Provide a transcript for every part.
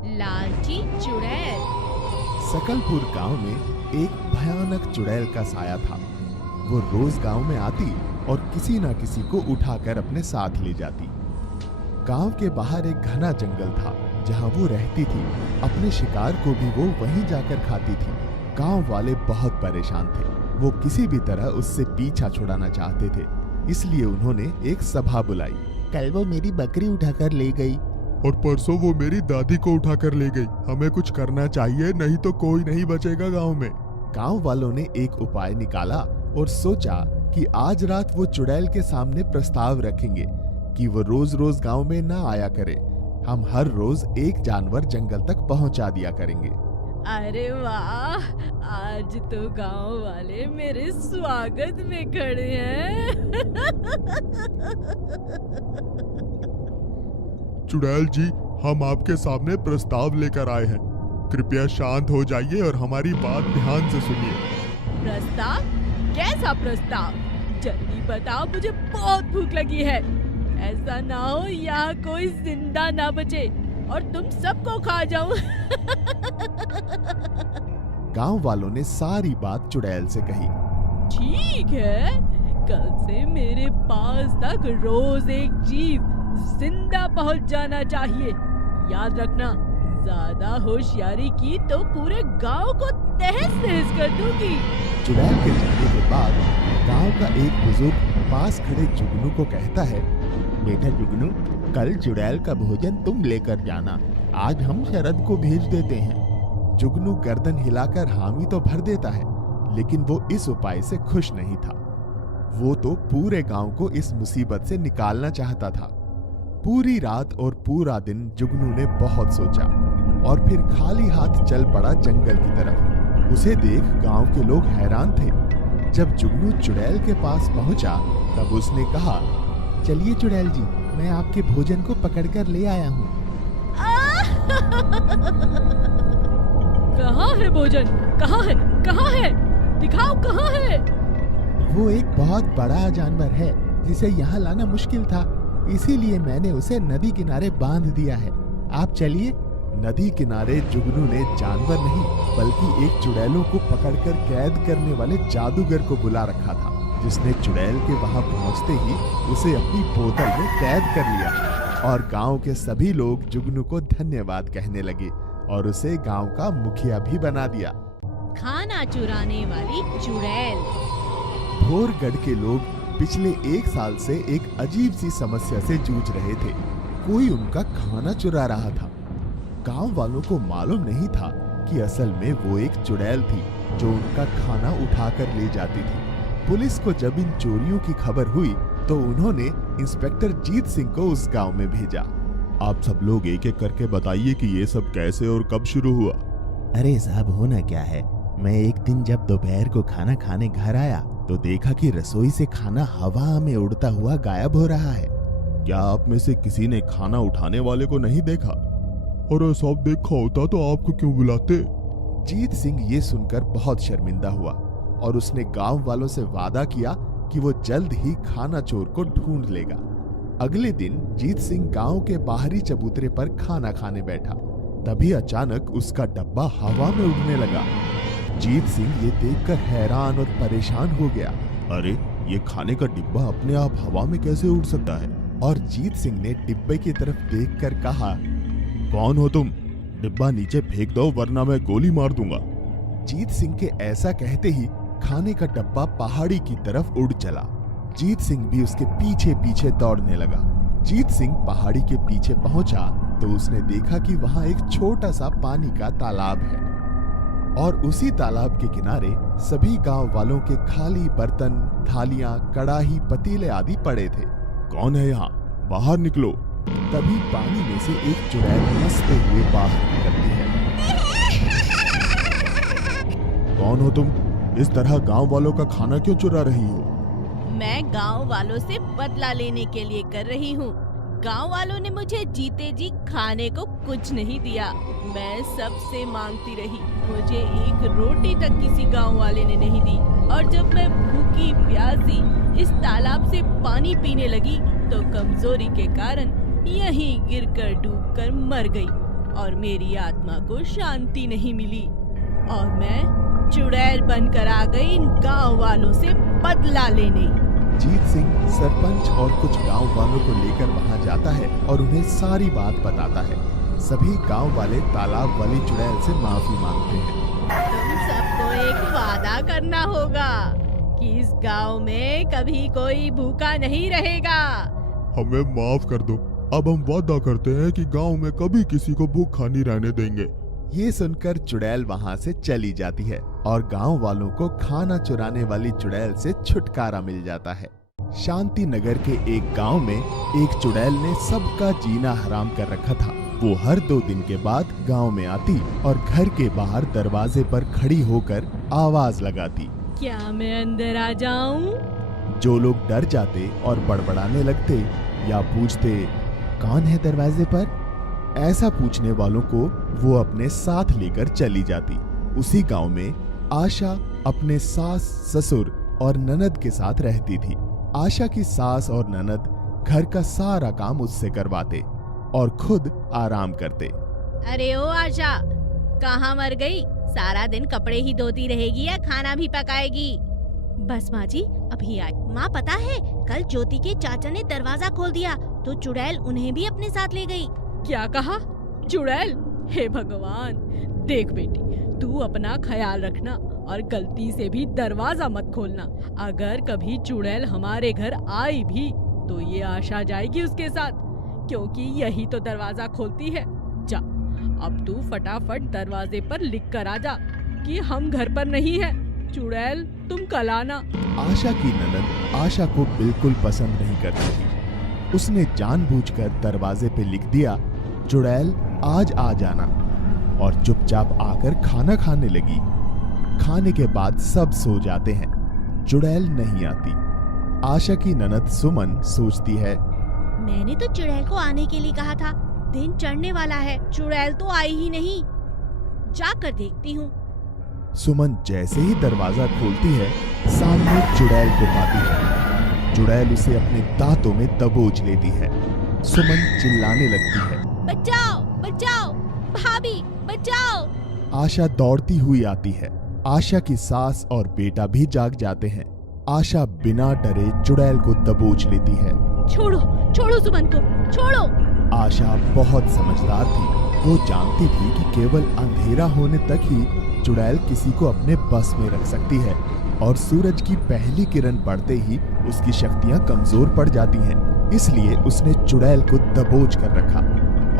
लालची चुड़ैल। सकलपुर गांव में एक भयानक चुड़ैल का साया था। वो रोज गांव में आती और किसी न किसी को उठाकर अपने साथ ले जाती। गांव के बाहर एक घना जंगल था जहां वो रहती थी। अपने शिकार को भी वो वहीं जाकर खाती थी। गांव वाले बहुत परेशान थे। वो किसी भी तरह उससे पीछा छुड़ाना चाहते थे, इसलिए उन्होंने एक सभा बुलाई। कल वो मेरी बकरी उठाकर ले गई और परसों वो मेरी दादी को उठाकर ले गई। हमें कुछ करना चाहिए, नहीं तो कोई नहीं बचेगा गांव में। गांव वालों ने एक उपाय निकाला और सोचा कि आज रात वो चुड़ैल के सामने प्रस्ताव रखेंगे कि वो रोज रोज गांव में ना आया करे। हम हर रोज एक जानवर जंगल तक पहुंचा दिया करेंगे। अरे वाह, आज तो गांव वाले मेरे स्वागत में खड़े हैं। चुड़ैल जी, हम आपके सामने प्रस्ताव लेकर आए हैं। कृपया शांत हो जाइए और हमारी बात ध्यान से सुनिए। प्रस्ताव? कैसा प्रस्ताव? जल्दी बताओ, मुझे बहुत भूख लगी है। ऐसा ना हो यहाँ कोई जिंदा ना बचे और तुम सबको खा जाऊं। गांव वालों ने सारी बात चुड़ैल से कही। ठीक है, कल से मेरे पास तक रोज एक जीव जिंदा पहुंच जाना चाहिए। याद रखना, ज्यादा होशियारी की तो पूरे गांव को तहस नहस कर दूंगी। चुड़ैल के जाने के बाद गांव का एक बुजुर्ग पास खड़े जुगनू को कहता है, बेटा जुगनू, कल चुड़ैल का भोजन तुम लेकर जाना। आज हम शरद को भेज देते हैं। जुगनू गर्दन हिलाकर हामी तो भर देता है, लेकिन वो इस उपाय से खुश नहीं था। वो तो पूरे गांव को इस मुसीबत से निकालना चाहता था। पूरी रात और पूरा दिन जुगनू ने बहुत सोचा और फिर खाली हाथ चल पड़ा जंगल की तरफ। उसे देख गांव के लोग हैरान थे। जब जुगनू चुड़ैल के पास पहुंचा तब उसने कहा, चलिए चुड़ैल जी, मैं आपके भोजन को पकड़कर ले आया हूँ। कहाँ है भोजन? कहाँ है? कहाँ है? दिखाओ, कहाँ है? वो एक बहुत बड़ा जानवर है जिसे यहाँ लाना मुश्किल था, इसीलिए मैंने उसे नदी किनारे बांध दिया है। आप चलिए। नदी किनारे जुगनू ने जानवर नहीं बल्कि एक चुड़ैलों को पकड़कर कैद करने वाले जादूगर को बुला रखा था, जिसने चुड़ैल के वहां पहुंचते ही उसे अपनी बोतल में कैद कर लिया। और गांव के सभी लोग जुगनू को धन्यवाद कहने लगे और उसे गांव का मुखिया भी बना दिया। खाना चुराने वाली चुड़ैल। भोरगढ़ के लोग पिछले एक साल से एक अजीब सी समस्या से जूझ रहे थे। कोई उनका खाना चुरा रहा था। गांव वालों को मालूम नहीं था कि असल में वो एक चुड़ैल थी जो उनका खाना उठाकर ले जाती थी। पुलिस को जब इन चोरियों की खबर हुई तो उन्होंने इंस्पेक्टर जीत सिंह को उस गांव में भेजा। आप सब लोग एक एक करके बताइए कि ये सब कैसे और कब शुरू हुआ। अरे साहब, होना क्या है, मैं एक दिन जब दोपहर को खाना खाने घर आया तो देखा कि रसोई से खाना हवा में उड़ता हुआ गायब हो रहा है। क्या आप में से किसी ने खाना उठाने वाले को नहीं देखा? और सब देखा होता तो आपको क्यों बुलाते? जीत सिंह ये सुनकर बहुत शर्मिंदा हुआ और उसने गांव वालों से वादा किया कि वो जल्द ही खाना चोर को ढूंढ लेगा। अगले दिन जीत सिंह गांव के बाहरी चबूतरे पर खाना खाने बैठा। तभी अचानक उसका डब्बा हवा में उड़ने लगा। जीत सिंह ये देखकर हैरान और परेशान हो गया। अरे, ये खाने का डिब्बा अपने आप हवा में कैसे उड़ सकता है? और जीत सिंह ने डिब्बे की तरफ देखकर कहा, कौन हो तुम? डिब्बा नीचे फेंक दो वरना मैं गोली मार दूंगा। जीत सिंह के ऐसा कहते ही खाने का डब्बा पहाड़ी की तरफ उड़ चला। जीत सिंह भी उसके पीछे पीछे दौड़ने लगा। जीत सिंह पहाड़ी के पीछे पहुंचा तो उसने देखा कि वहां एक छोटा सा पानी का तालाब है और उसी तालाब के किनारे सभी गांव वालों के खाली बर्तन, थालियां, कड़ाही, पतीले आदि पड़े थे। कौन है यहाँ? बाहर निकलो। तभी पानी में से एक चुड़ैल हंसते हुए बाहर निकलती है। कौन हो तुम? इस तरह गांव वालों का खाना क्यों चुरा रही हो? मैं गांव वालों से बदला लेने के लिए कर रही हूँ। गांव वालों ने मुझे जीते जी खाने को कुछ नहीं दिया। मैं सबसे मांगती रही, मुझे एक रोटी तक किसी गांव वाले ने नहीं दी। और जब मैं भूखी प्यासी इस तालाब से पानी पीने लगी तो कमजोरी के कारण यहीं गिरकर डूबकर मर गई। और मेरी आत्मा को शांति नहीं मिली और मैं चुड़ैल बनकर आ गई इन गांव वालों से बदला लेने। जीत सिंह सरपंच और कुछ गांव वालों को लेकर वहां जाता है और उन्हें सारी बात बताता है। सभी गांव वाले तालाब वाली चुड़ैल से माफी मांगते हैं। तुम सबको एक वादा करना होगा कि इस गांव में कभी कोई भूखा नहीं रहेगा। हमें माफ कर दो, अब हम वादा करते हैं कि गांव में कभी किसी को भूखा नहीं रहने देंगे। ये सुनकर चुड़ैल वहां से चली जाती है और गांव वालों को खाना चुराने वाली चुड़ैल से छुटकारा मिल जाता है। शांति नगर के एक गांव में एक चुड़ैल ने सबका जीना हराम कर रखा था। वो हर 2 दिन के बाद गांव में आती और घर के बाहर दरवाजे पर खड़ी होकर आवाज लगाती, क्या मैं अंदर आ जाऊं? जो लोग डर जाते और बड़बड़ाने लगते या पूछते कौन है दरवाजे पर, ऐसा पूछने वालों को वो अपने साथ लेकर चली जाती। उसी गांव में आशा अपने सास, ससुर और ननद के साथ रहती थी। आशा की सास और ननद घर का सारा काम उससे करवाते और खुद आराम करते। अरे ओ आशा, कहाँ मर गई? सारा दिन कपड़े ही धोती रहेगी या खाना भी पकाएगी? बस माँ जी अभी आई। माँ पता है कल ज्योति के चाचा ने दरवाजा खोल दिया तो चुड़ैल उन्हें भी अपने साथ ले गई। क्या कहा? चुड़ैल? हे भगवान! देख बेटी, तू अपना ख्याल रखना और गलती से भी दरवाजा मत खोलना। अगर कभी चुड़ैल हमारे घर आई भी तो ये आशा जाएगी उसके साथ, क्योंकि यही तो दरवाजा खोलती है। जा, अब तू फटाफट दरवाजे पर लिख कर आ जा कि हम घर पर नहीं है। चुड़ैल तुम कल आना। आशा की ननद आशा को बिल्कुल पसंद नहीं करती थी। उसने जानबूझकर दरवाजे पे लिख दिया, चुड़ैल आज आ जाना, और चुपचाप आकर खाना खाने लगी। खाने के बाद सब सो जाते हैं, चुड़ैल नहीं आती। आशा की ननद सुमन सोचती है, मैंने तो चुड़ैल को आने के लिए कहा था, दिन चढ़ने वाला है, चुड़ैल तो आई ही नहीं, जाकर देखती हूँ। सुमन जैसे ही दरवाजा खोलती है, सामने चुड़ैल को पाती है। चुड़ैल उसे अपने दांतों में दबोच लेती है। सुमन चिल्लाने लगती है, बचाओ बचाओ, भाभी बचाओ। आशा दौड़ती हुई आती है। आशा की सास और बेटा भी जाग जाते हैं। आशा बिना डरे चुड़ैल को दबोच लेती है। छोड़ो छोड़ो सुमन को, छोड़ो। आशा बहुत समझदार थी। वो जानती थी कि केवल अंधेरा होने तक ही चुड़ैल किसी को अपने बस में रख सकती है और सूरज की पहली किरण पड़ते ही उसकी शक्तियां कमजोर पड़ जाती हैं। इसलिए उसने चुड़ैल को दबोच कर रखा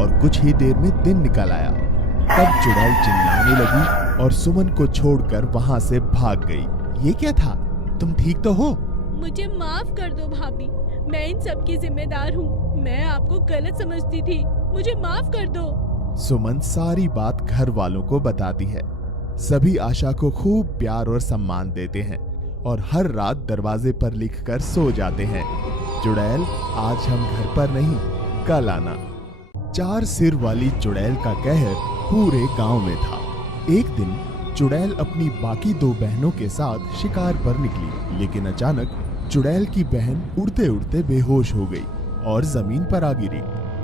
और कुछ ही देर में दिन निकल आया। तब चुड़ैल चिल्लाने लगी और सुमन को छोड़कर वहां से भाग गई। ये क्या था? तुम ठीक तो हो? मुझे माफ कर दो भाभी, मैं इन सब की जिम्मेदार हूँ। मैं आपको गलत समझती थी, मुझे माफ कर दो। सुमन सारी बात घर वालों को बताती है। सभी आशा को खूब प्यार और सम्मान देते हैं और हर रात दरवाजे पर लिखकर सो जाते हैं, चुड़ैल आज हम घर पर नहीं, कल आना। 4 सिर वाली चुड़ैल का कहर पूरे गांव में था। एक दिन चुड़ैल अपनी बाकी 2 बहनों के साथ शिकार पर निकली, लेकिन अचानक चुड़ैल की बहन उड़ते उड़ते बेहोश हो गई और जमीन पर आ गिरी।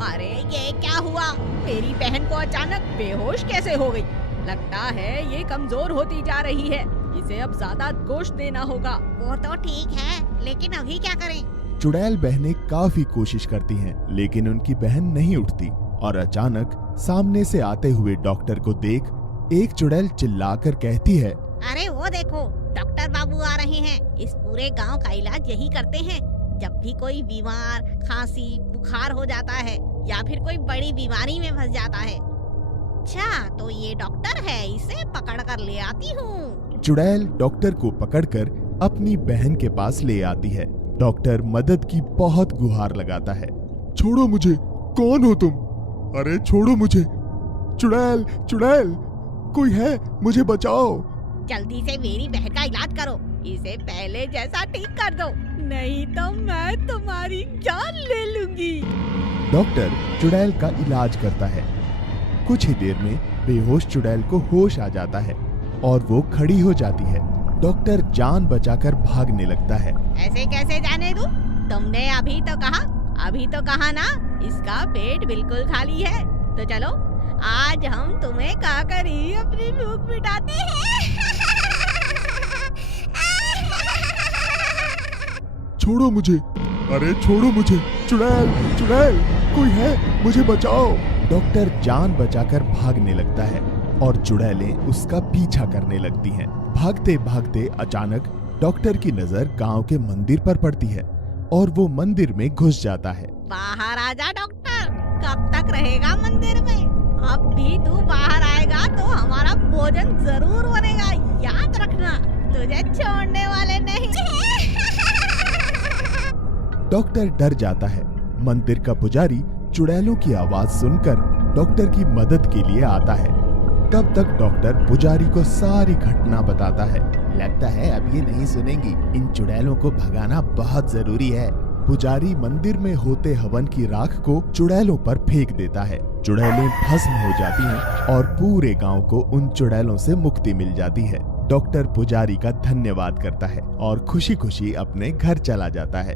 अरे ये क्या हुआ? मेरी बहन को अचानक बेहोश कैसे हो गई? लगता है ये कमजोर होती जा रही है, इसे अब ज्यादा गोश्त देना होगा। वो तो ठीक है, लेकिन अभी क्या करें? चुड़ैल बहनें काफी कोशिश करती हैं, लेकिन उनकी बहन नहीं उठती और अचानक सामने से आते हुए डॉक्टर को देख एक चुड़ैल चिल्लाकर कहती है, अरे वो देखो, डॉक्टर बाबू आ रहे हैं। इस पूरे गांव का इलाज यही करते हैं। जब भी कोई बीमार, खांसी, बुखार हो जाता है या फिर कोई बड़ी बीमारी में फंस जाता है। अच्छा, तो ये डॉक्टर है, इसे पकड़ कर ले आती हूँ। चुड़ैल डॉक्टर को पकड़कर अपनी बहन के पास ले आती है। डॉक्टर मदद की बहुत गुहार लगाता है। छोड़ो मुझे, कौन हो तुम? अरे छोड़ो मुझे, चुड़ैल चुड़ैल, कोई है, मुझे बचाओ। जल्दी से मेरी बहन का इलाज करो, इसे पहले जैसा ठीक कर दो, नहीं तो मैं तुम्हारी जान ले लूंगी। डॉक्टर चुड़ैल का इलाज करता है। कुछ ही देर में बेहोश चुड़ैल को होश आ जाता है और वो खड़ी हो जाती है। डॉक्टर जान बचाकर भागने लगता है। ऐसे कैसे जाने दूं? तुमने अभी तो कहा ना, इसका पेट बिल्कुल खाली है। तो चलो आज हम तुम्हें खाकर ही अपनी भूख मिटाते हैं। छोड़ो मुझे, अरे छोड़ो मुझे, चुड़ैल चुड़ैल कोई है, मुझे बचाओ। डॉक्टर जान बचाकर भागने लगता है और चुड़ैलें उसका पीछा करने लगती हैं। भागते भागते अचानक डॉक्टर की नजर गांव के मंदिर पर पड़ती है और वो मंदिर में घुस जाता है। बाहर आजा डॉक्टर, कब तक रहेगा मंदिर में? अब भी तू बाहर आएगा तो हमारा भोजन जरूर बनेगा, याद रखना, तुझे छोड़ने वाले नहीं। डॉक्टर डर जाता है। मंदिर का पुजारी चुड़ैलों की आवाज सुनकर डॉक्टर की मदद के लिए आता है। तब तक डॉक्टर पुजारी को सारी घटना बताता है। लगता है अब ये नहीं सुनेंगी, इन चुड़ैलों को भगाना बहुत जरूरी है। पुजारी मंदिर में होते हवन की राख को चुड़ैलों पर फेंक देता है। चुड़ैलें भस्म हो जाती हैं और पूरे गांव को उन चुड़ैलों से मुक्ति मिल जाती है। डॉक्टर पुजारी का धन्यवाद करता है और खुशी खुशी अपने घर चला जाता है।